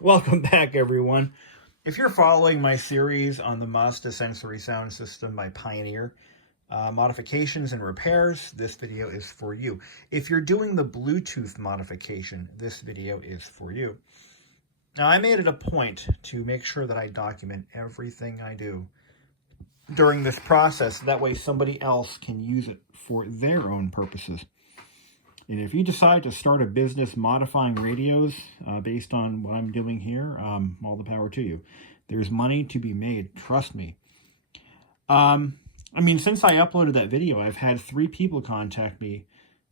Welcome back, everyone. If you're following my series on the Mazda sensory sound system by Pioneer, modifications and repairs, this video is for you. If you're doing the Bluetooth modification, this video is for you. Now, I made it a point to make sure that I document everything I do during this process. That way somebody else can use it for their own purposes. And if you decide to start a business modifying radios based on what I'm doing here, all the power to you. There's money to be made, trust me. I mean, since I uploaded that video, I've had 3 people contact me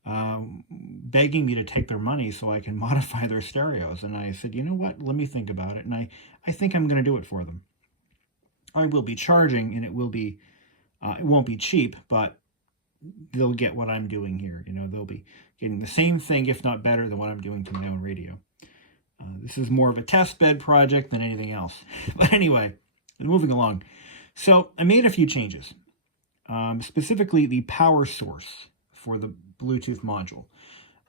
begging me to take their money so I can modify their stereos. And I said, you know what, let me think about it. And I think I'm going to do it for them. I will be charging, and it won't be cheap, but they'll get what I'm doing here. You know, they'll be getting the same thing, if not better, than what I'm doing to my own radio. This is more of a test bed project than anything else. But anyway, moving along. So I made a few changes, specifically the power source for the Bluetooth module.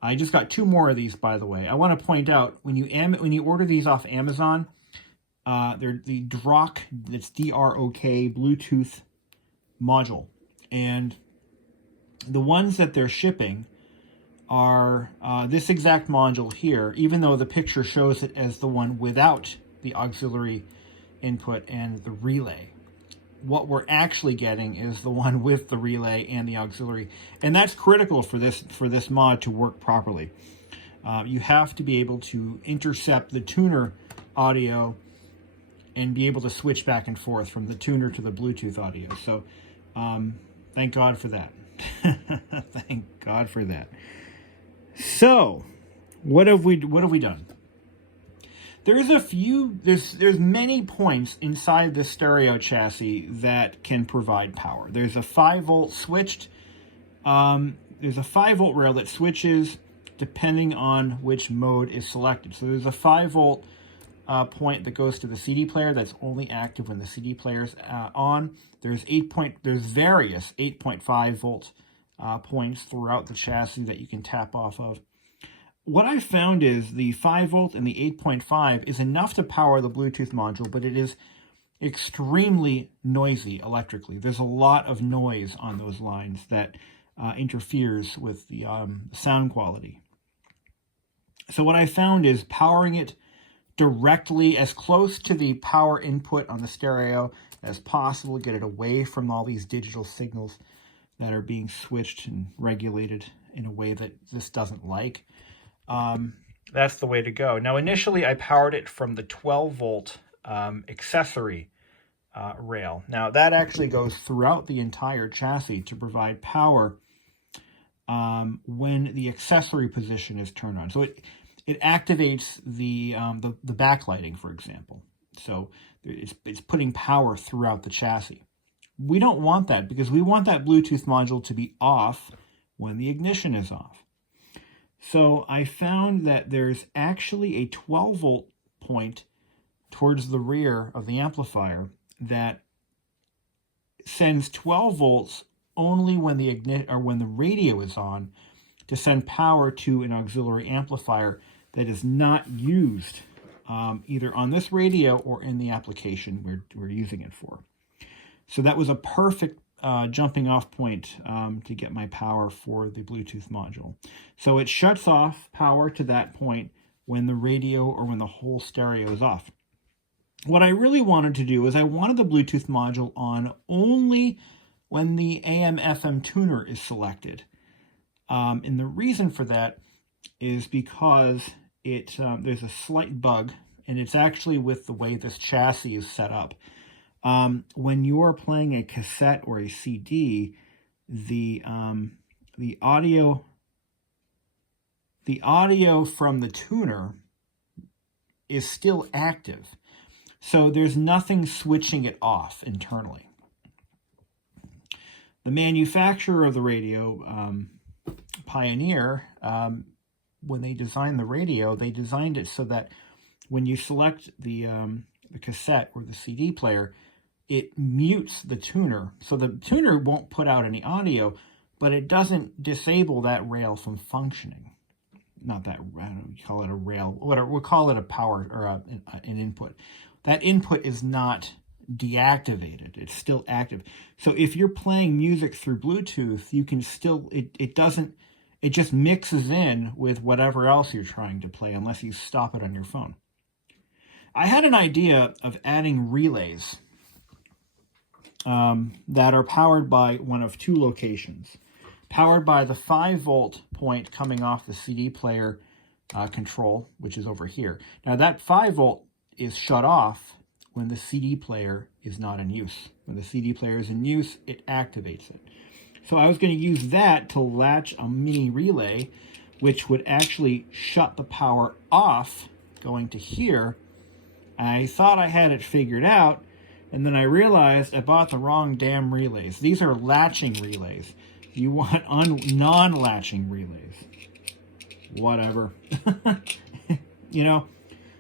I just got 2 more of these, by the way. I want to point out, when you order these off Amazon, they're the DROK, that's D-R-O-K, Bluetooth module. And the ones that they're shipping are this exact module here, even though the picture shows it as the one without the auxiliary input and the relay. What we're actually getting is the one with the relay and the auxiliary, and that's critical for this mod to work properly. You have to be able to intercept the tuner audio and be able to switch back and forth from the tuner to the Bluetooth audio. So thank God for that. Thank God for that. So, what have we done? There's many points inside the stereo chassis that can provide power. There's a 5-volt switched. There's a 5-volt rail that switches depending on which mode is selected. So there's a 5-volt point that goes to the CD player that's only active when the CD player's on. There's various 8.5 volt points throughout the chassis that you can tap off of. What I found is the 5 volt and the 8.5 is enough to power the Bluetooth module, but it is extremely noisy electrically. There's a lot of noise on those lines that interferes with the sound quality. So what I found is powering it directly as close to the power input on the stereo as possible, get it away from all these digital signals that are being switched and regulated in a way that this doesn't like. That's the way to go. Now, initially, I powered it from the 12-volt accessory rail. Now, that actually goes throughout the entire chassis to provide power when the accessory position is turned on. So it activates the backlighting, for example. So it's putting power throughout the chassis. We don't want that, because we want that Bluetooth module to be off when the ignition is off. So I found that there's actually a 12-volt point towards the rear of the amplifier that sends 12 volts only when the radio is on, to send power to an auxiliary amplifier that is not used either on this radio or in the application we're using it for. So that was a perfect jumping off point to get my power for the Bluetooth module. So it shuts off power to that point when the radio or when the whole stereo is off. What I really wanted to do is I wanted the Bluetooth module on only when the AM/FM tuner is selected. And the reason for that is because there's a slight bug, and it's actually with the way this chassis is set up. When you're playing a cassette or a CD, the audio from the tuner is still active. So there's nothing switching it off internally. The manufacturer of the radio, Pioneer, when they designed the radio, they designed it so that when you select the cassette or the CD player, it mutes the tuner. So the tuner won't put out any audio, but it doesn't disable that rail from functioning. not that, I don't know, you call it a rail, whatever, we'll call it a power or an input. That input is not deactivated. It's still active. So if you're playing music through Bluetooth, you can still, it just mixes in with whatever else you're trying to play unless you stop it on your phone. I had an idea of adding relays that are powered by one of two locations. Powered by the 5-volt point coming off the CD player control, which is over here. Now that 5-volt is shut off when the CD player is not in use. When the CD player is in use, it activates it. So I was going to use that to latch a mini relay, which would actually shut the power off going to here. I thought I had it figured out, and then I realized I bought the wrong damn relays. These are latching relays. You want non-latching relays. Whatever. You know,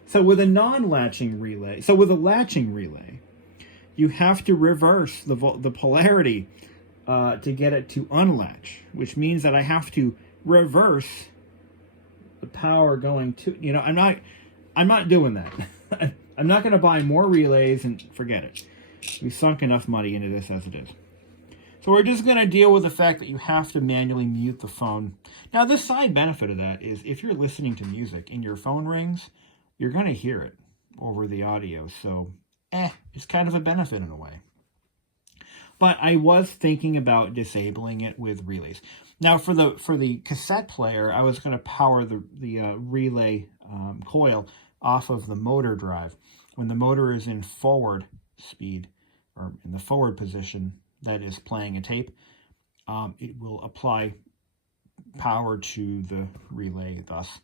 so with a non-latching relay, with a latching relay, you have to reverse the polarity to get it to unlatch, which means that I have to reverse the power going to, you know, I'm not doing that. I'm not going to buy more relays and forget it. We've sunk enough money into this as it is. So we're just going to deal with the fact that you have to manually mute the phone. Now, the side benefit of that is if you're listening to music and your phone rings, you're going to hear it over the audio. So, it's kind of a benefit in a way. But I was thinking about disabling it with relays. Now, for the cassette player, I was going to power the relay coil off of the motor drive. When the motor is in forward speed, or in the forward position, that is playing a tape, it will apply power to the relay. Thus,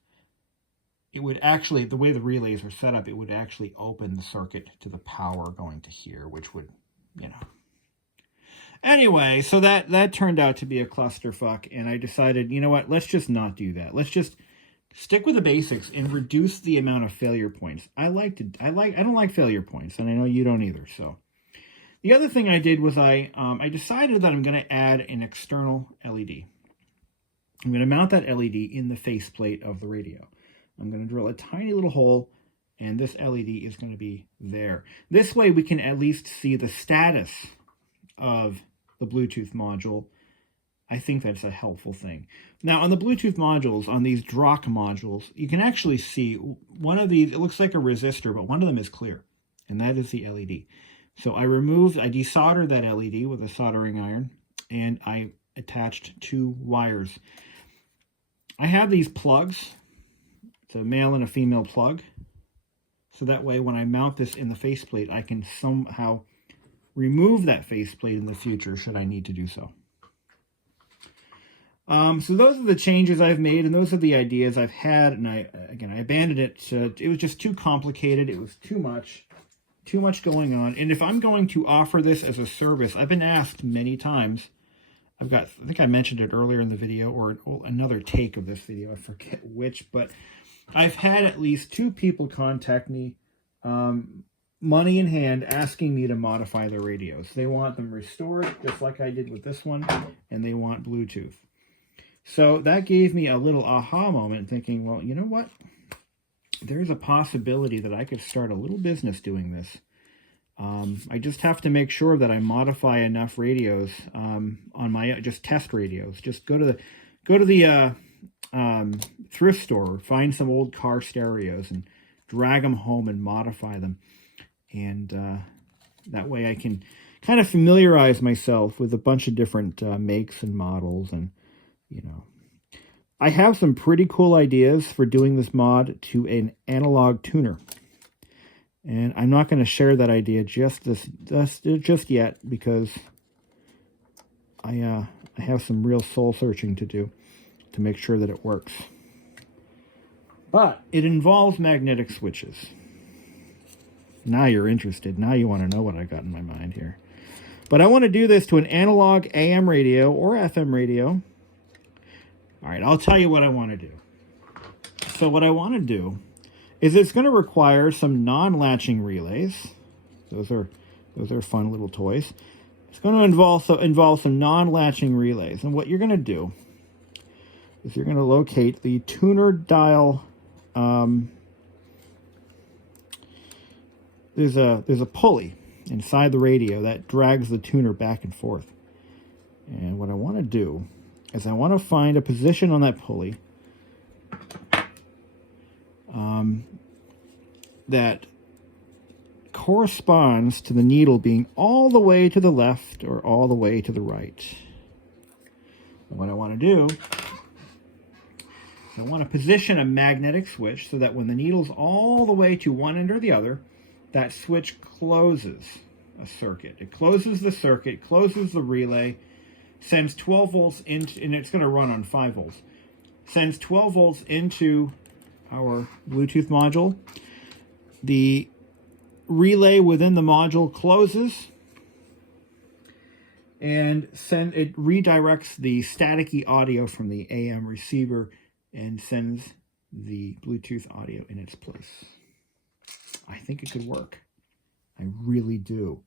it would actually, the way the relays are set up, it would actually open the circuit to the power going to here, which would, you know. Anyway, so that turned out to be a clusterfuck, and I decided, you know what, let's just not do that. Let's just stick with the basics and reduce the amount of failure points. I don't like failure points, and I know you don't either, so. The other thing I did was I decided that I'm going to add an external LED. I'm going to mount that LED in the faceplate of the radio. I'm going to drill a tiny little hole, and this LED is going to be there. This way we can at least see the status of the Bluetooth module. I think that's a helpful thing. Now, on the Bluetooth modules, on these DROC modules, you can actually see one of these, it looks like a resistor, but one of them is clear, and that is the LED. So I desoldered that LED with a soldering iron, and I attached 2 wires. I have these plugs. It's a male and a female plug. So that way when I mount this in the faceplate, I can somehow remove that faceplate in the future should I need to do so. So those are the changes I've made, and those are the ideas I've had, and I abandoned it. It was just too complicated. It was too much going on. And if I'm going to offer this as a service, I've been asked many times. I think I mentioned it earlier in the video, or another take of this video, I forget which, but I've had at least 2 people contact me, money in hand, asking me to modify their radios. They want them restored, just like I did with this one, and they want Bluetooth. So that gave me a little aha moment, thinking, well, you know what? There's a possibility that I could start a little business doing this. I just have to make sure that I modify enough radios on my just test radios. Just go to the thrift store, find some old car stereos, and drag them home and modify them. And that way I can kind of familiarize myself with a bunch of different makes and models, and you know. I have some pretty cool ideas for doing this mod to an analog tuner. And I'm not going to share that idea just yet, because I have some real soul searching to do to make sure that it works. But it involves magnetic switches. Now you're interested. Now you want to know what I got in my mind here. But I want to do this to an analog AM radio or FM radio. All right, I'll tell you what I want to do. So what I want to do is it's going to require some non-latching relays. Those are fun little toys. It's going to involve some non-latching relays. And what you're going to do, is you're going to locate the tuner dial. There's a pulley inside the radio that drags the tuner back and forth. And what I want to do is I want to find a position on that pulley that corresponds to the needle being all the way to the left or all the way to the right. And what I want to do, I want to position a magnetic switch so that when the needle's all the way to one end or the other, that switch closes a circuit. It closes the circuit, closes the relay, sends 12 volts into, and it's going to run on 5 volts, sends 12 volts into our Bluetooth module. The relay within the module closes, and it redirects the staticky audio from the AM receiver and sends the Bluetooth audio in its place. I think it could work. I really do.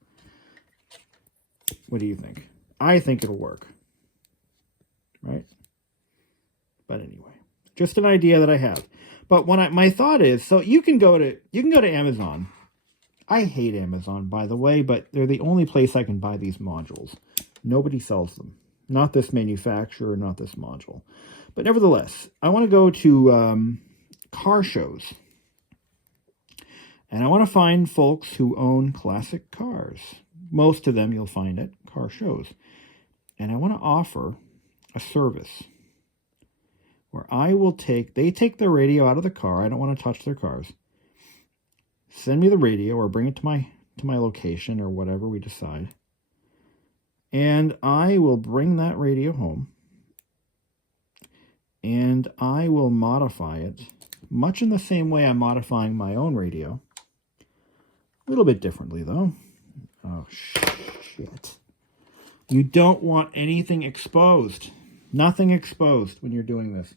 What do you think? I think it'll work. Right? But anyway, just an idea that I have. But my thought is, so you can go to Amazon. I hate Amazon, by the way, but they're the only place I can buy these modules. Nobody sells them. Not this manufacturer, not this module. But nevertheless, I want to go to car shows. And I want to find folks who own classic cars. Most of them you'll find at car shows. And I want to offer a service where they take their radio out of the car. I don't want to touch their cars. Send me the radio or bring it to my location or whatever we decide. And I will bring that radio home. And I will modify it much in the same way I'm modifying my own radio. A little bit differently, though. Oh, shit. You don't want anything exposed. Nothing exposed when you're doing this.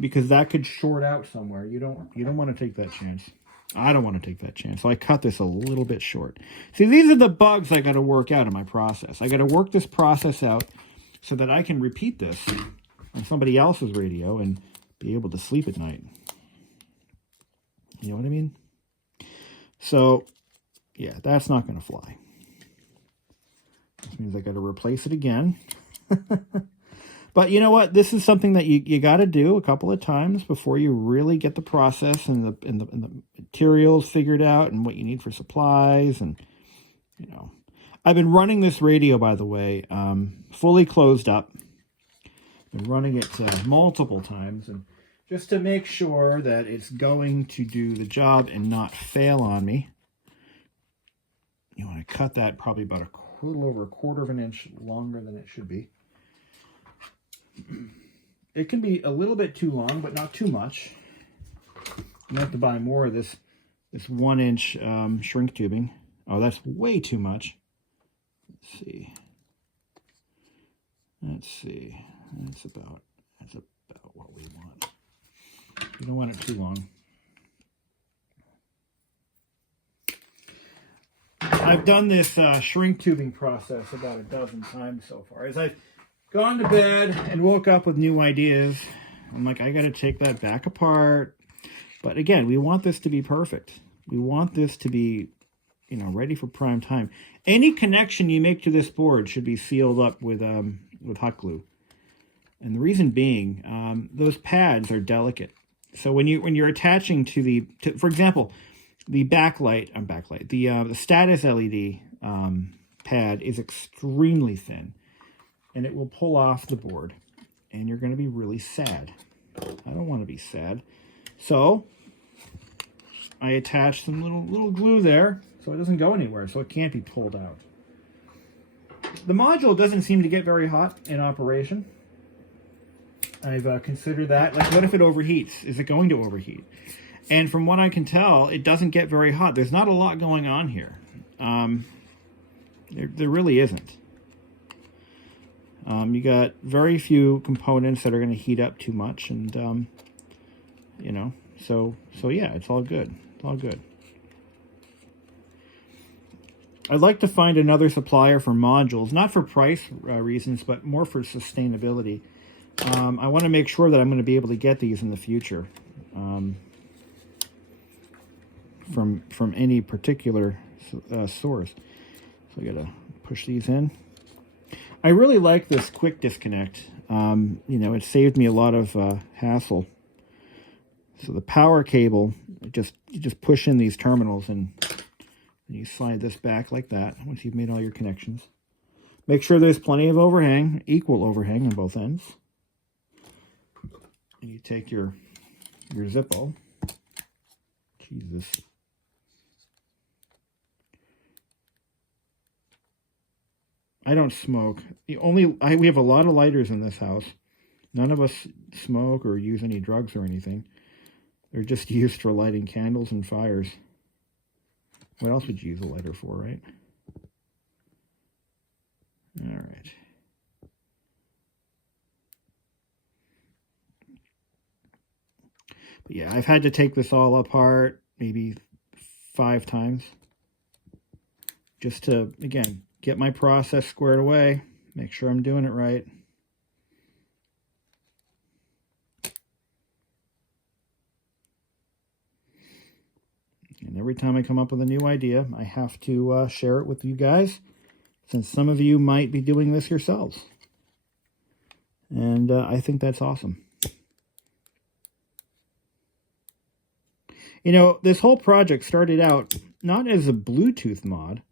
Because that could short out somewhere. You don't want to take that chance. I don't want to take that chance. So I cut this a little bit short. See, these are the bugs I got to work out in my process. I got to work this process out so that I can repeat this on somebody else's radio and be able to sleep at night. You know what I mean? So, yeah, that's not going to fly. This means I got to replace it again. But you know what? This is something that you got to do a couple of times before you really get the process and the materials figured out and what you need for supplies. And, you know, I've been running this radio, by the way, fully closed up. Been running it multiple times, and just to make sure that it's going to do the job and not fail on me. You want to cut that probably about a little over 1/4 of an inch longer than it should be. It can be a little bit too long, but not too much. You have to buy more of this 1-inch shrink tubing. Oh, that's way too much. Let's see. That's about what we want. You don't want it too long. I've done this shrink tubing process about a dozen times so far. As I've gone to bed and woke up with new ideas, I'm like, I got to take that back apart. But again, we want this to be perfect. We want this to be, you know, ready for prime time. Any connection you make to this board should be sealed up with hot glue. And the reason being, those pads are delicate. So when you're attaching to for example, the the status LED pad is extremely thin, and it will pull off the board, and you're going to be really sad. I don't want to be sad. So I attach some little glue there so it doesn't go anywhere, so it can't be pulled out. The module doesn't seem to get very hot in operation. I've considered that. Like, what if it overheats? Is it going to overheat? And from what I can tell, it doesn't get very hot. There's not a lot going on here. There really isn't. You got very few components that are going to heat up too much, and you know, so yeah, it's all good. It's all good. I'd like to find another supplier for modules, not for price reasons, but more for sustainability. I want to make sure that I'm going to be able to get these in the future from any particular source. So I got to push these in. I really like this quick disconnect. You know, it saved me a lot of hassle. So the power cable, you just push in these terminals and you slide this back like that once you've made all your connections. Make sure there's plenty of overhang, equal overhang on both ends. And you take your Zippo. Jesus. I don't smoke. We have a lot of lighters in this house. None of us smoke or use any drugs or anything. They're just used for lighting candles and fires. What else would you use a lighter for, right? All right. But yeah, I've had to take this all apart maybe 5 times. Just to, again, get my process squared away. Make sure I'm doing it right. And every time I come up with a new idea, I have to share it with you guys, since some of you might be doing this yourselves. And I think that's awesome. You know, this whole project started out not as a Bluetooth mod,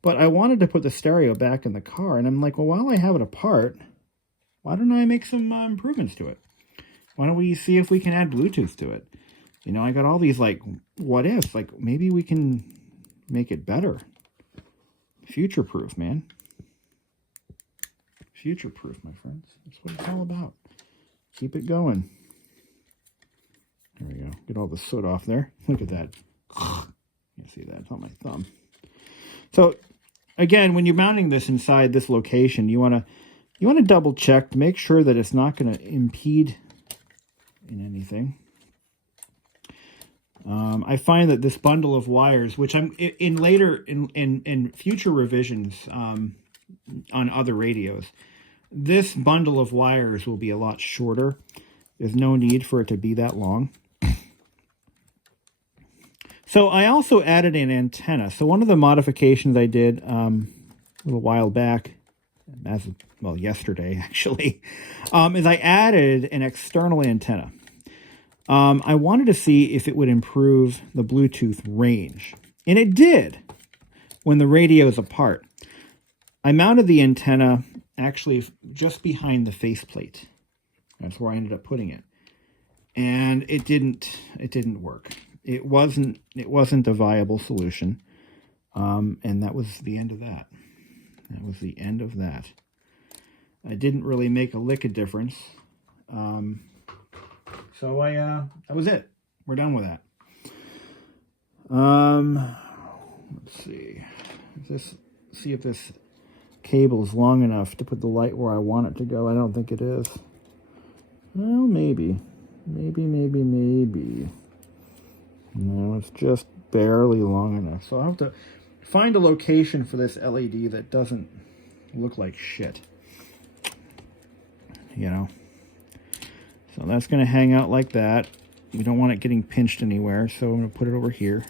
but I wanted to put the stereo back in the car. And I'm like, well, while I have it apart, why don't I make some improvements to it? Why don't we see if we can add Bluetooth to it? You know, I got all these, like, what ifs. Like, maybe we can make it better. Future-proof, man. Future-proof, my friends. That's what it's all about. Keep it going. There we go. Get all the soot off there. Look at that. You see that? It's on my thumb. So, again, when you're mounting this inside this location, you want to double check to make sure that it's not going to impede in anything. I find that this bundle of wires, which I'm in future revisions on other radios, this bundle of wires will be a lot shorter. There's no need for it to be that long. So I also added an antenna. So one of the modifications I did a little while back, yesterday actually, is I added an external antenna. I wanted to see if it would improve the Bluetooth range. And it did when the radio is apart. I mounted the antenna actually just behind the faceplate. That's where I ended up putting it. And it didn't work. It wasn't a viable solution. And that was the end of that. That was the end of that. I didn't really make a lick of difference. So that was it. We're done with that. Let's see. See if this cable is long enough to put the light where I want it to go. I don't think it is. Well, maybe. Maybe. No, it's just barely long enough. So I'll have to find a location for this LED that doesn't look like shit. You know? So that's going to hang out like that. We don't want it getting pinched anywhere, so I'm going to put it over here.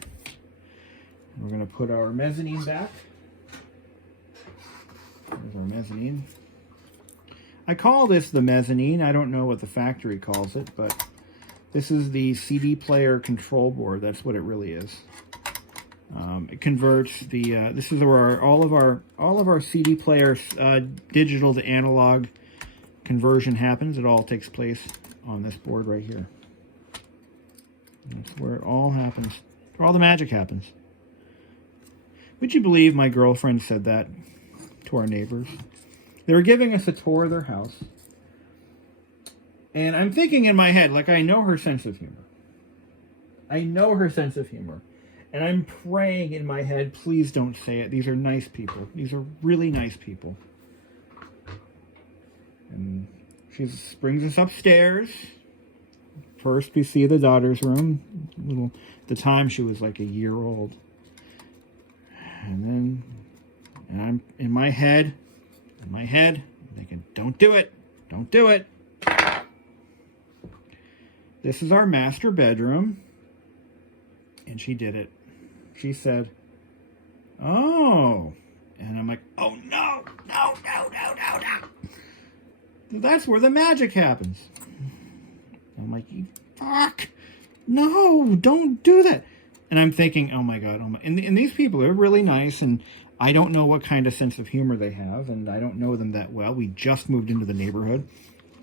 We're going to put our mezzanine back. There's our mezzanine. I call this the mezzanine. I don't know what the factory calls it, but this is the CD player control board. That's what it really is. It converts the. This is where all of our CD player digital to analog conversion happens. It all takes place on this board right here. That's where it all happens. Where all the magic happens. Would you believe my girlfriend said that to our neighbors? They were giving us a tour of their house. And I'm thinking in my head, like, I know her sense of humor. And I'm praying in my head, please don't say it. These are nice people. These are really nice people. And she brings us upstairs. First, we see the daughter's room. At the time, she was like a year old. And I'm in my head, I'm thinking, don't do it. This is our master bedroom. And she did it. She said, oh. And I'm like, oh, no. That's where the magic happens. I'm like, fuck. No, don't do that. And I'm thinking, oh my God. And these people are really nice. And I don't know what kind of sense of humor they have. And I don't know them that well. We just moved into the neighborhood.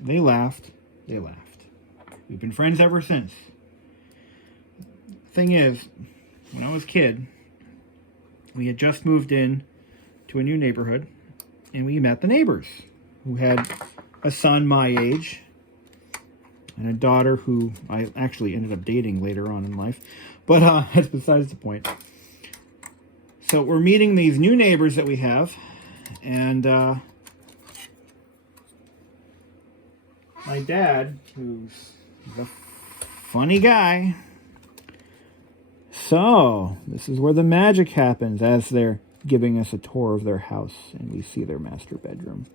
They laughed. We've been friends ever since. Thing is, when I was a kid, we had just moved in to a new neighborhood, and we met the neighbors who had a son my age and a daughter who I actually ended up dating later on in life. But that's besides the point. So we're meeting these new neighbors that we have, and my dad, who's a funny guy. So, this is where the magic happens as they're giving us a tour of their house and we see their master bedroom.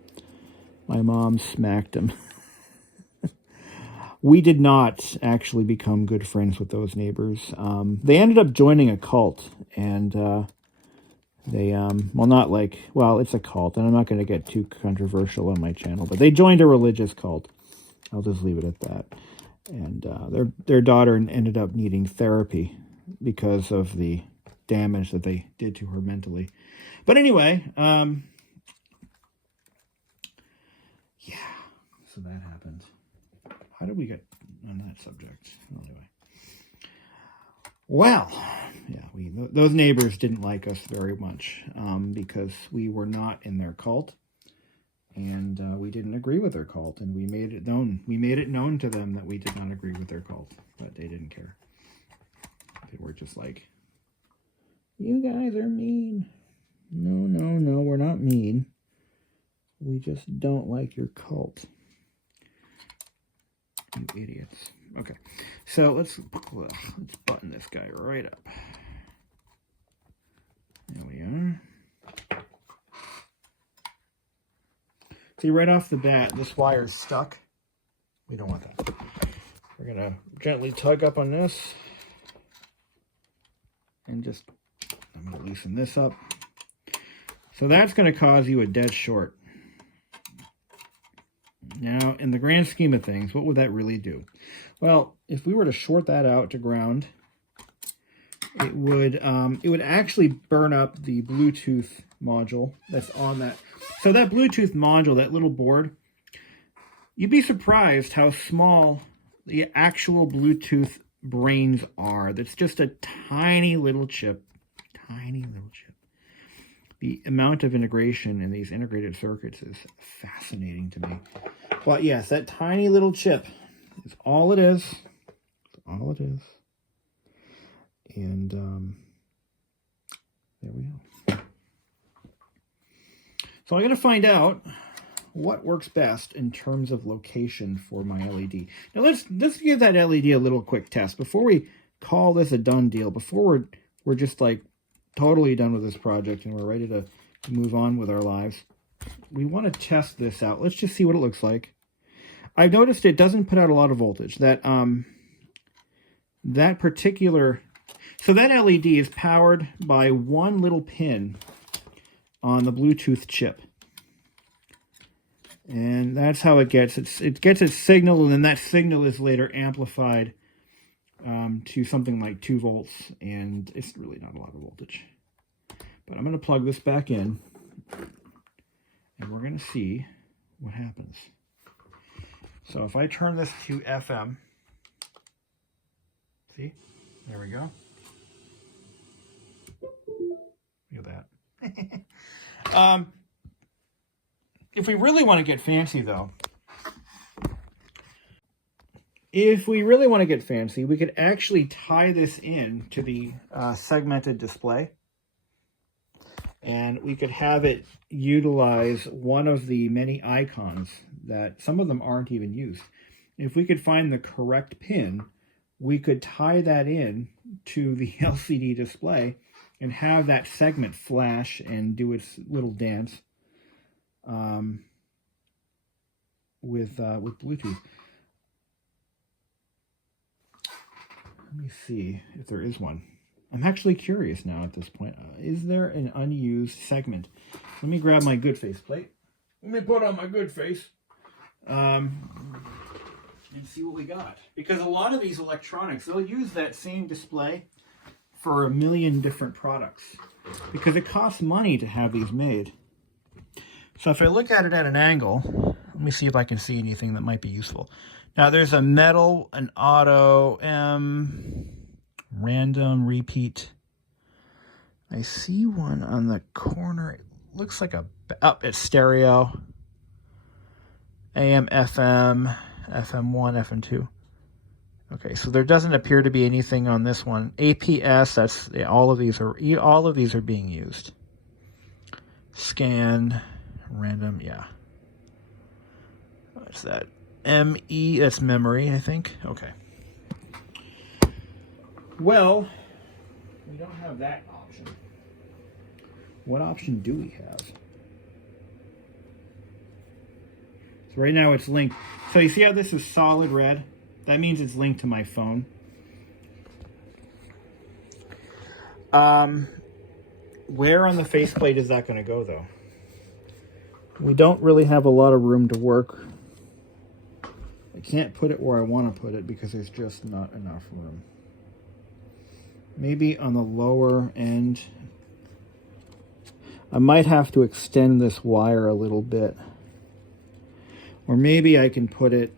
My mom smacked him. We did not actually become good friends with those neighbors. They ended up joining a cult, and they, it's a cult, and I'm not going to get too controversial on my channel, but they joined a religious cult. I'll just leave it at that. And their daughter ended up needing therapy because of the damage that they did to her mentally. But anyway, yeah, so that happened. How did we get on that subject? Anyway. Well, yeah, those neighbors didn't like us very much because we were not in their cult. And we didn't agree with their cult, and we made it known. We made it known to them that we did not agree with their cult, but they didn't care. They were just like, you guys are mean. No, we're not mean. We just don't like your cult. You idiots. Okay, so let's button this guy right up. There we are. See, right off the bat, this wire is stuck. We don't want that. We're going to gently tug up on this. And I'm going to loosen this up. So that's going to cause you a dead short. Now, in the grand scheme of things, what would that really do? Well, if we were to short that out to ground, it would actually burn up the Bluetooth module that's on that. So that Bluetooth module, that little board, you'd be surprised how small the actual Bluetooth brains are. That's just a tiny little chip. The amount of integration in these integrated circuits is fascinating to me. But yes, that tiny little chip is all it is. And there we go. So I'm going to find out what works best in terms of location for my LED. Now let's give that LED a little quick test before we call this a done deal. Before we're just like totally done with this project and we're ready to move on with our lives. We want to test this out. Let's just see what it looks like. I've noticed it doesn't put out a lot of voltage. That particular, so that LED is powered by one little pin on the Bluetooth chip. And that's how it gets its signal, and then that signal is later amplified to something like 2 volts, and it's really not a lot of voltage. But I'm going to plug this back in, and we're going to see what happens. So if I turn this to FM, see, there we go. Look at that. If we really want to get fancy, though, we could actually tie this in to the segmented display. And we could have it utilize one of the many icons that some of them aren't even used. If we could find the correct pin, we could tie that in to the LCD display and have that segment flash and do its little dance with Bluetooth. Let me see if there is one. I'm actually curious now at this point. Is there an unused segment? Let me grab my good face plate. Let me put on my good face. And see what we got. Because a lot of these electronics, they'll use that same display for a million different products. Because it costs money to have these made. So if I look at it at an angle, let me see if I can see anything that might be useful. Now there's a metal, an auto, random, repeat. I see one on the corner. It looks like it's stereo. AM, FM, FM1, FM2. Okay, so there doesn't appear to be anything on this one. APS, that's all of these are being used. Scan, random, yeah. What's that? ME, that's memory, I think. Okay. Well, we don't have that option. What option do we have? So right now it's linked. So you see how this is solid red? That means it's linked to my phone. Where on the faceplate is that going to go, though? We don't really have a lot of room to work. I can't put it where I want to put it because there's just not enough room. Maybe on the lower end. I might have to extend this wire a little bit. Or maybe I can put it...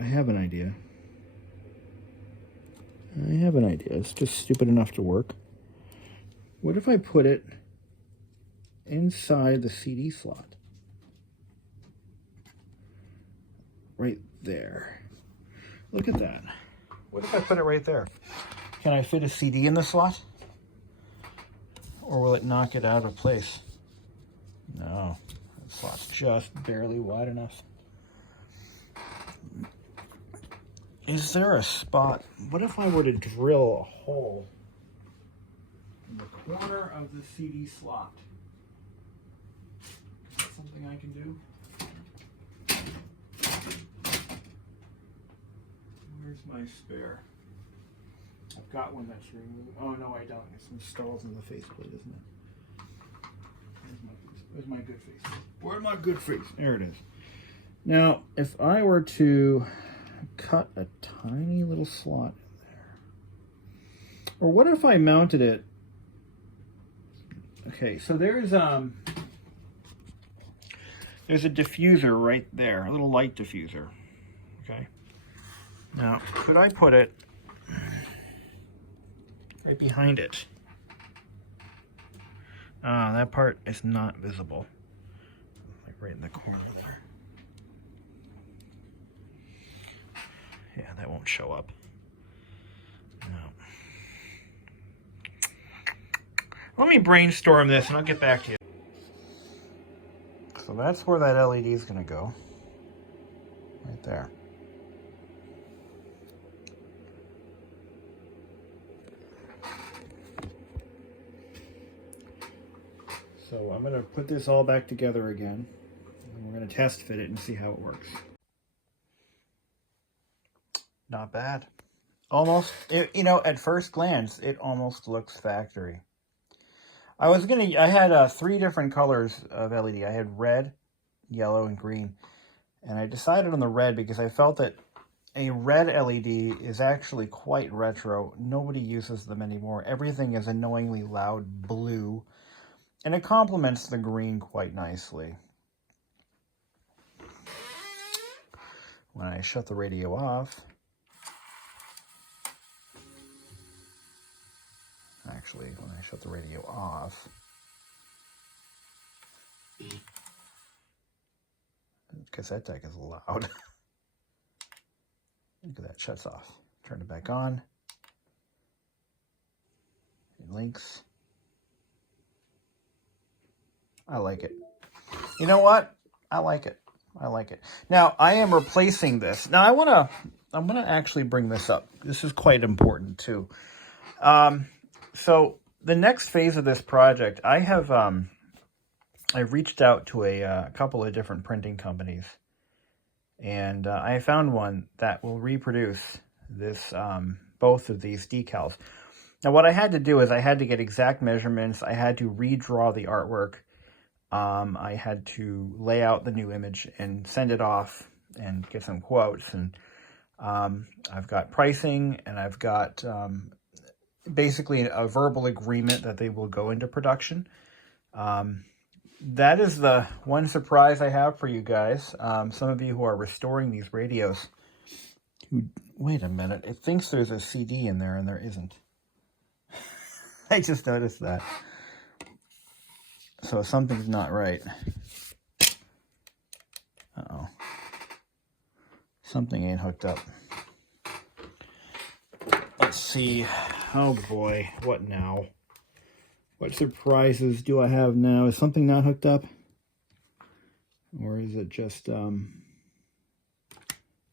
I have an idea. It's just stupid enough to work. What if I put it inside the CD slot? Right there. Look at that. What if I put it right there? Can I fit a CD in the slot? Or will it knock it out of place? No. The slot's just barely wide enough. Is there a spot? What if I were to drill a hole in the corner of the CD slot? Is that something I can do? Where's my spare? I've got one that's removed. Oh, no, I don't. It's installed in the faceplate, isn't it? Where's my good face? Where's my good face? There it is. Now, if I were to cut a tiny little slot in there. Or what if I mounted it? Okay, so there's a diffuser right there, a little light diffuser. Okay. Now, could I put it right behind it? That part is not visible. Like right in the corner there. Yeah, that won't show up. No. Let me brainstorm this and I'll get back to you. So that's where that LED is going to go. Right there. So I'm going to put this all back together again. And we're going to test fit it and see how it works. Not bad. Almost, you know, at first glance, it almost looks factory. I had 3 different colors of LED. I had red, yellow, and green. And I decided on the red because I felt that a red LED is actually quite retro. Nobody uses them anymore. Everything is annoyingly loud blue. And it complements the green quite nicely. When I shut the radio off, actually, when I shut the radio off, cassette deck is loud. Look at that, shuts off. Turn it back on. It links. I like it. You know what? I like it. I like it. Now, I am replacing this. Now, I'm gonna actually bring this up. This is quite important too. So the next phase of this project, I've reached out to a couple of different printing companies, And I found one that will reproduce this, both of these decals. Now, what I had to do is I had to get exact measurements. I had to redraw the artwork. I had to lay out the new image and send it off and get some quotes. And I've got pricing, and I've got basically a verbal agreement that they will go into production. That is the one surprise I have for you guys. Some of you who are restoring these radios, wait a minute, it thinks there's a CD in there and there isn't. I just noticed that. So something's not right. Uh-oh. Something ain't hooked up. Let's see. Oh boy, what now? What surprises do I have now? Is something not hooked up? Or is it just, yeah,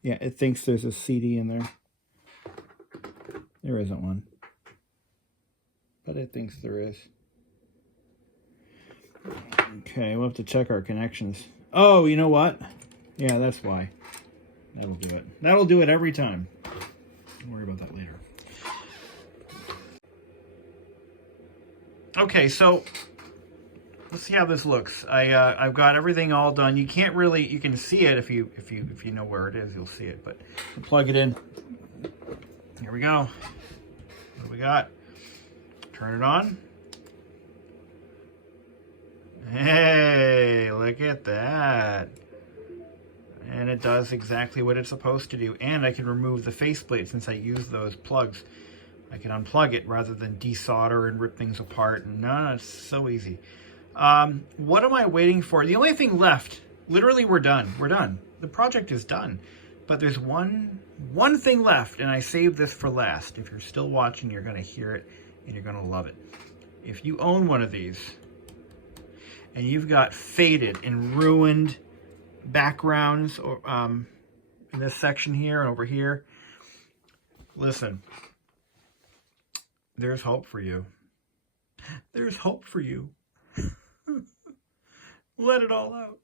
it thinks there's a CD in there. There isn't one. But it thinks there is. Okay, we'll have to check our connections. Oh, you know what? Yeah, that's why. That'll do it. That'll do it every time. Don't worry about that later. Okay, so let's see how this looks. I've got everything all done. You can't really, you can see it if you know where it is, you'll see it. But plug it in. Here we go. What do we got? Turn it on. Hey, look at that. And it does exactly what it's supposed to do. And I can remove the faceplate since I use those plugs. I can unplug it rather than desolder and rip things apart. And no, it's so easy. What am I waiting for? The only thing left, literally we're done. We're done. The project is done. But there's one thing left, and I saved this for last. If you're still watching, you're going to hear it, and you're going to love it. If you own one of these, and you've got faded and ruined backgrounds or, in this section here and over here, listen. There's hope for you. There's hope for you. Let it all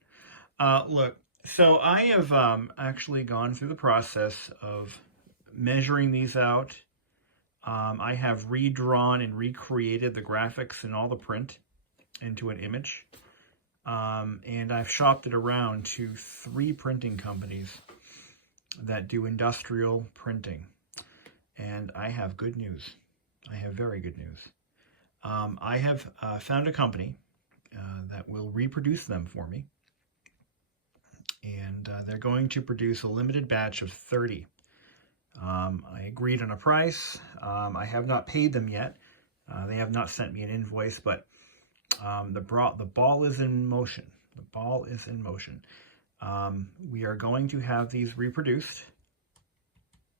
out. Look, so I have actually gone through the process of measuring these out. I have redrawn and recreated the graphics and all the print into an image. And I've shopped it around to 3 printing companies that do industrial printing. And I have good news. I have very good news. I have found a company that will reproduce them for me. And they're going to produce a limited batch of 30. I agreed on a price. I have not paid them yet. They have not sent me an invoice, but the ball is in motion. The ball is in motion. We are going to have these reproduced.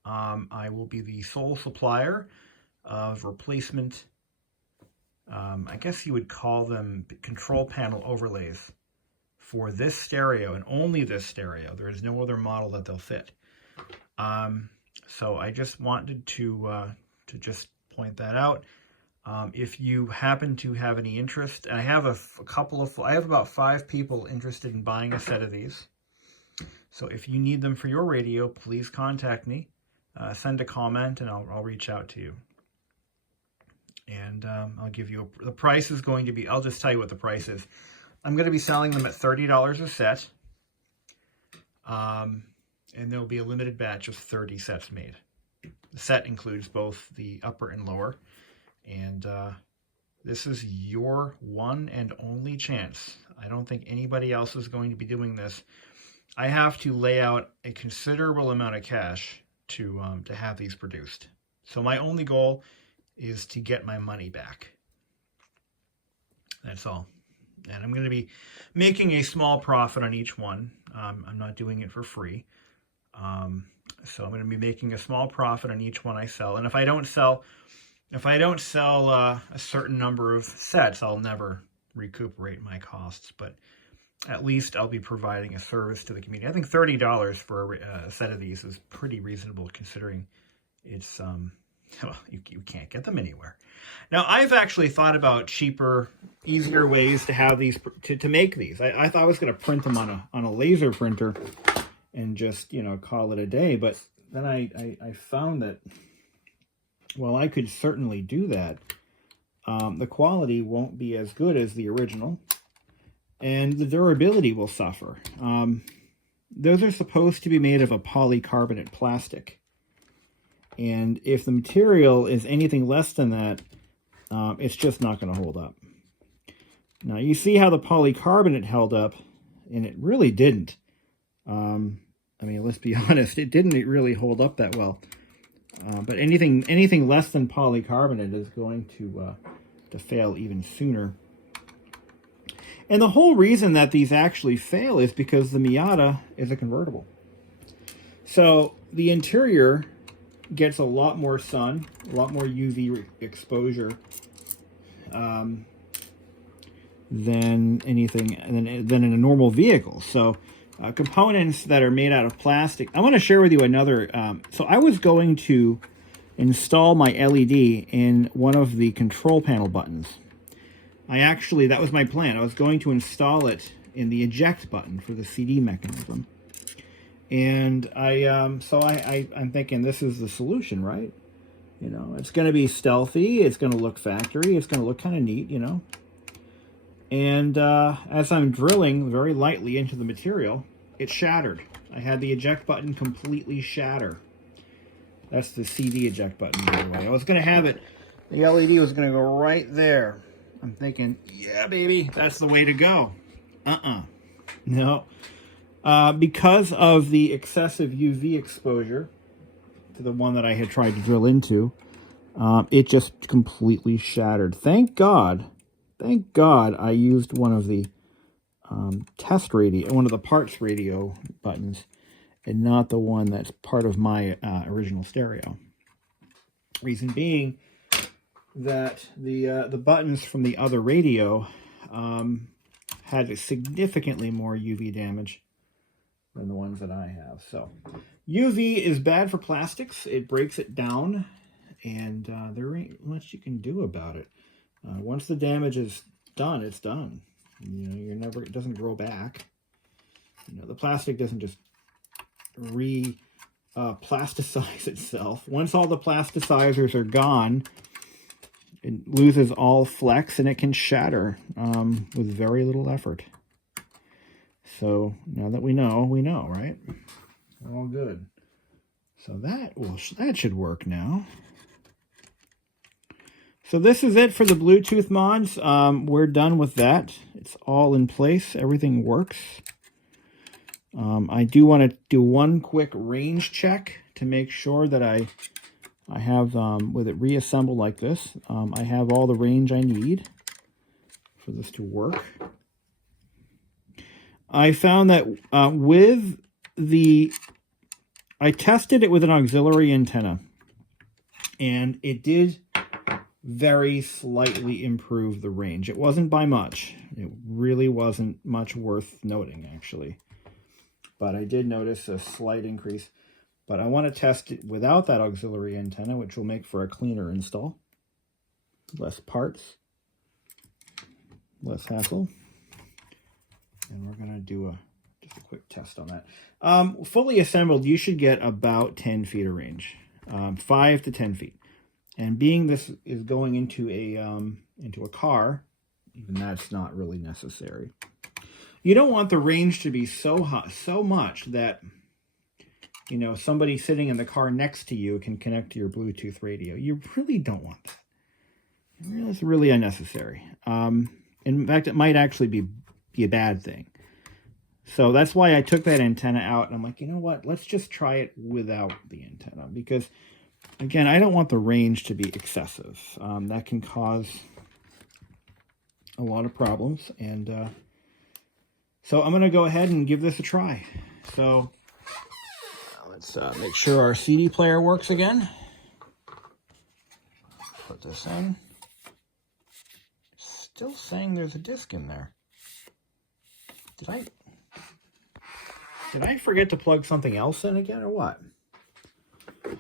I will be the sole supplier of replacement, I guess you would call them control panel overlays for this stereo and only this stereo. There is no other model that they'll fit. So I just wanted to just point that out. If you happen to have any interest, and I have I have about 5 people interested in buying a set of these. So if you need them for your radio, please contact me. Send a comment and I'll reach out to you. And I'll give you the price is going to be, I'll just tell you what the price is. I'm going to be selling them at $30 a set. And there'll be a limited batch of 30 sets made. The set includes both the upper and lower. And this is your one and only chance. I don't think anybody else is going to be doing this. I have to lay out a considerable amount of cash to have these produced. So my only goal is to get my money back. That's all. And I'm going to be making a small profit on each one. I'm not doing it for free. So I'm going to be making a small profit on each one I sell. And if I don't sell a certain number of sets, I'll never recuperate my costs. But at least I'll be providing a service to the community. I think $30 for a set of these is pretty reasonable considering it's well, you can't get them anywhere. Now, I've actually thought about cheaper, easier ways to have these, to make these. I thought I was going to print them on a laser printer, and just, you know, call it a day. But then I found that, well, I could certainly do that. The quality won't be as good as the original, and the durability will suffer. Those are supposed to be made of a polycarbonate plastic. And if the material is anything less than that, it's just not going to hold up. Now, you see how the polycarbonate held up, and it really didn't. I mean, let's be honest, it didn't really hold up that well. But anything less than polycarbonate is going to fail even sooner. And the whole reason that these actually fail is because the Miata is a convertible. So the interior gets a lot more sun, a lot more UV exposure than in a normal vehicle. So components that are made out of plastic. I want to share with you another. So I was going to install my LED in one of the control panel buttons. That was my plan. I was going to install it in the eject button for the CD mechanism. And I'm thinking this is the solution, right? You know, it's going to be stealthy. It's going to look factory. It's going to look kind of neat, you know. And as I'm drilling very lightly into the material, it shattered. I had the eject button completely shatter. That's the CD eject button, by the way. I was going to have it, the LED was going to go right there. I'm thinking, yeah, baby, that's the way to go. No. Because of the excessive UV exposure to the one that I had tried to drill into, it just completely shattered. Thank God I used one of the one of the parts radio buttons, and not the one that's part of my original stereo. Reason being that the buttons from the other radio had significantly more UV damage than the ones that I have. So UV is bad for plastics. It breaks it down, and there ain't much you can do about it. Once the damage is done, it's done. You know, it doesn't grow back. You know, the plastic doesn't just plasticize itself. Once all the plasticizers are gone, it loses all flex, and it can shatter with very little effort. So now that we know, right? We're all good. So that should work now. So this is it for the Bluetooth mods. We're done with that. It's all in place. Everything works. I do want to do one quick range check to make sure that I have, with it reassembled like this, I have all the range I need for this to work. I found that I tested it with an auxiliary antenna, and it did very slightly improve the range. It wasn't by much. It really wasn't much worth noting, actually. But I did notice a slight increase. But I want to test it without that auxiliary antenna, which will make for a cleaner install. Less parts, less hassle. And we're going to do just a quick test on that. Fully assembled, you should get about 10 feet of range, 5 to 10 feet. And being this is going into a car, even that's not really necessary. You don't want the range to be so hot, so much that, you know, somebody sitting in the car next to you can connect to your Bluetooth radio. You really don't want that. It's really unnecessary. In fact, it might actually be a bad thing. So that's why I took that antenna out, and I'm like, you know what? Let's just try it without the antenna, because again, I don't want the range to be excessive. That can cause a lot of problems. And so I'm going to go ahead and give this a try. So let's make sure our CD player works again. Put this in. Still saying there's a disc in there. Did I forget to plug something else in again, or what?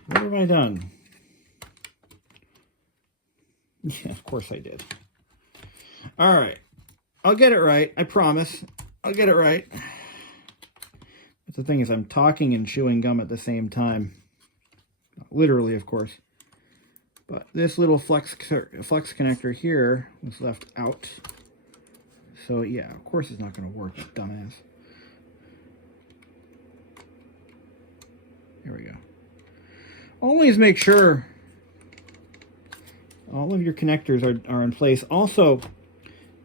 What have I done? Yeah, of course I did. All right. I'll get it right. I promise. I'll get it right. But the thing is, I'm talking and chewing gum at the same time. Literally, of course. But this little flex connector here was left out. So yeah, of course it's not going to work, dumbass. Here we go. Always make sure all of your connectors are in place. Also,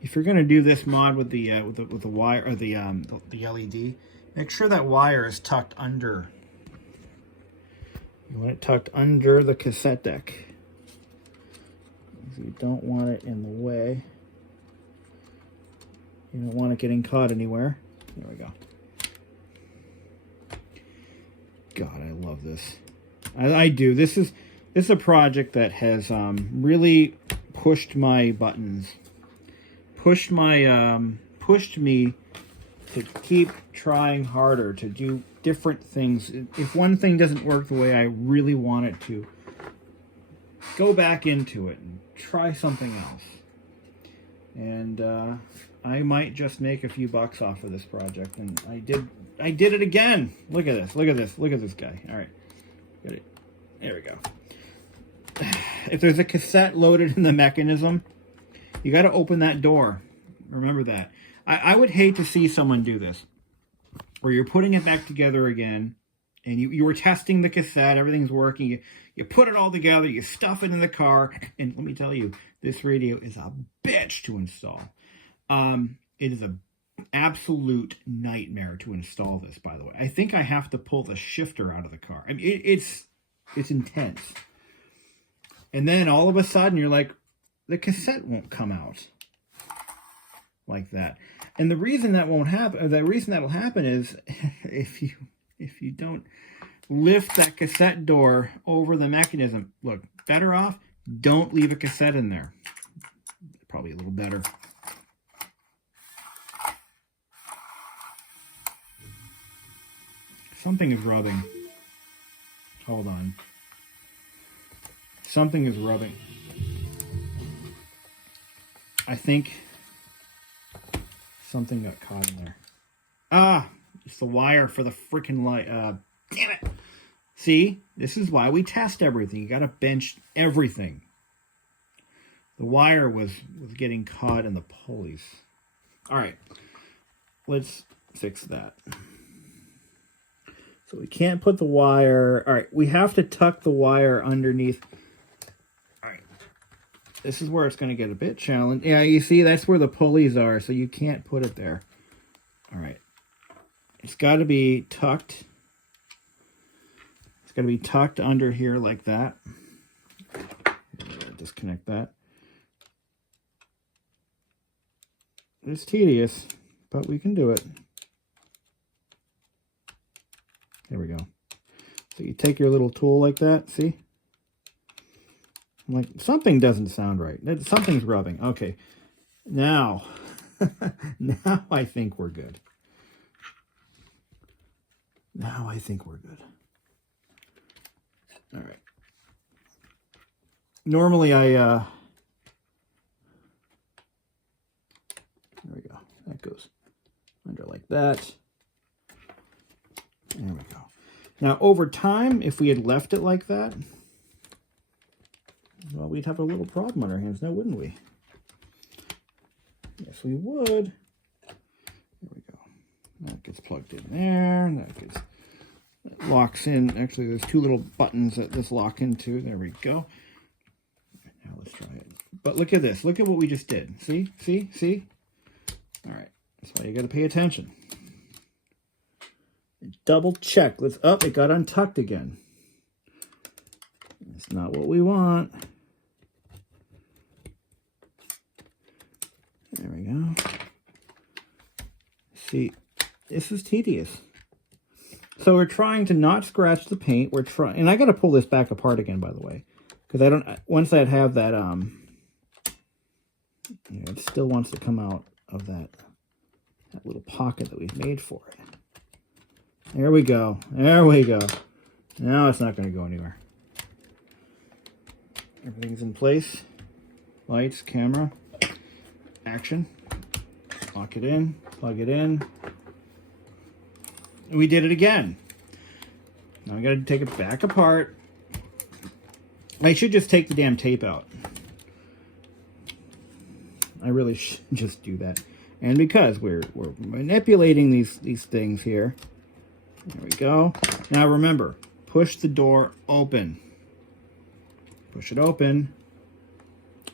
if you're going to do this mod with the wire or the LED, make sure that wire is tucked under. You want it tucked under the cassette deck. You don't want it in the way. You don't want it getting caught anywhere. There we go. God, I love this. I do. This is a project that has really pushed my buttons, pushed me to keep trying harder, to do different things. If one thing doesn't work the way I really want it to, go back into it and try something else. And I might just make a few bucks off of this project. And I did it again. Look at this. Look at this. Look at this guy. All right. Got it. There we go. If there's a cassette loaded in the mechanism, you got to open that door. Remember that. I would hate to see someone do this, where you're putting it back together again, and you were testing the cassette, everything's working, you put it all together, you stuff it in the car, and let me tell you, this radio is a bitch to install. It is an absolute nightmare to install this, by the way. I think I have to pull the shifter out of the car. I mean, it's intense. And then all of a sudden, you're like, the cassette won't come out like that. And the reason that won't happen, or the reason that'll happen is if you don't lift that cassette door over the mechanism. Look, better off, don't leave a cassette in there. Probably a little better. Something is rubbing. Hold on. Something is rubbing. I think something got caught in there. Ah, it's the wire for the freaking light. Damn it. See, this is why we test everything. You got to bench everything. The wire was getting caught in the pulleys. All right, let's fix that. So we can't put the wire. All right, we have to tuck the wire underneath. All right, this is where it's going to get a bit challenging. Yeah, you see, that's where the pulleys are, so you can't put it there. All right, it's got to be tucked. It's got to be tucked under here like that. Disconnect that. It's tedious, but we can do it. There we go. So you take your little tool like that, see? I'm like, something doesn't sound right. Something's rubbing. Okay. Now, now I think we're good. Now I think we're good. All right. Normally there we go. That goes under like that. There we go. Now, over time, if we had left it like that, well, we'd have a little problem on our hands now, wouldn't we? Yes, we would. There we go. That gets plugged in there. That locks in. Actually, there's two little buttons that this lock into. There we go. Now let's try it. But look at this. Look at what we just did. See? See? See? All right. That's why you got to pay attention. Double check. Let's up. It got untucked again. That's not what we want. There we go. See, this is tedious. So we're trying to not scratch the paint. We're trying, and I got to pull this back apart again, by the way, because I don't. Once I have that, you know, it still wants to come out of that little pocket that we've made for it. There we go. There we go. Now it's not going to go anywhere. Everything's in place. Lights, camera, action. Lock it in. Plug it in. We did it again. Now I got to take it back apart. I should just take the damn tape out. I really should just do that. And because we're manipulating these things here. There we go. Now remember, push the door open. Push it open.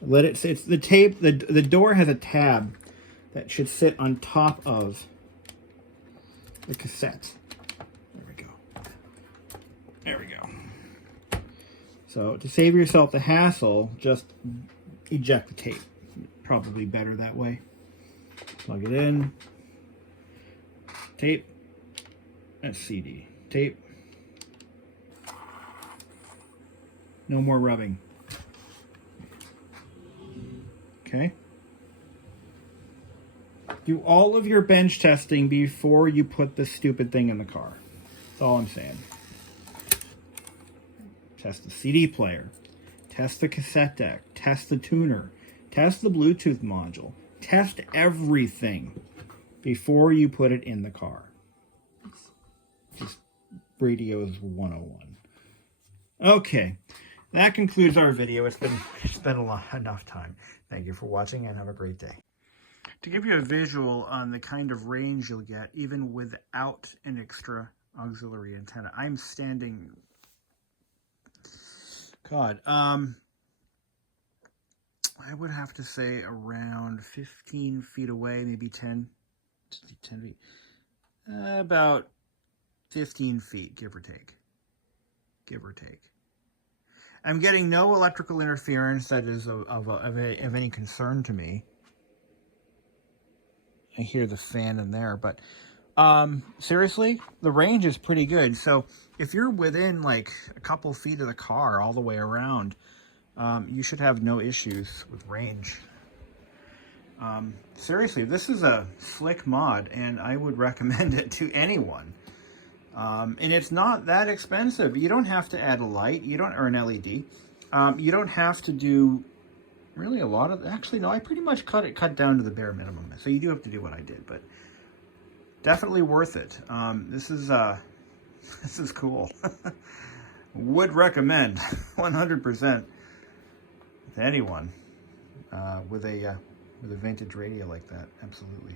Let it sit. It's the tape. The door has a tab that should sit on top of the cassette. There we go. There we go. So to save yourself the hassle, just eject the tape. Probably better that way. Plug it in. Tape. That's CD. Tape. No more rubbing. Okay. Do all of your bench testing before you put this stupid thing in the car. That's all I'm saying. Test the CD player. Test the cassette deck. Test the tuner. Test the Bluetooth module. Test everything before you put it in the car. Just Radio's 101. Okay, that concludes our video. It's been enough time. Thank you for watching and have a great day. To give you a visual on the kind of range you'll get even without an extra auxiliary antenna, I'm standing, I would have to say around 15 feet away, maybe 10 feet, about 15 feet, give or take. I'm getting no electrical interference that is of any concern to me. I hear the fan in there, but seriously, the range is pretty good. So if you're within like a couple feet of the car all the way around, you should have no issues with range. Seriously, this is a slick mod, and I would recommend it to anyone. And it's not that expensive. You don't have to add a light, or an LED. You don't have to do really a lot of. Actually, no, I pretty much cut down to the bare minimum. So you do have to do what I did, but definitely worth it. This is cool. Would recommend 100%. To anyone with a vintage radio like that. Absolutely.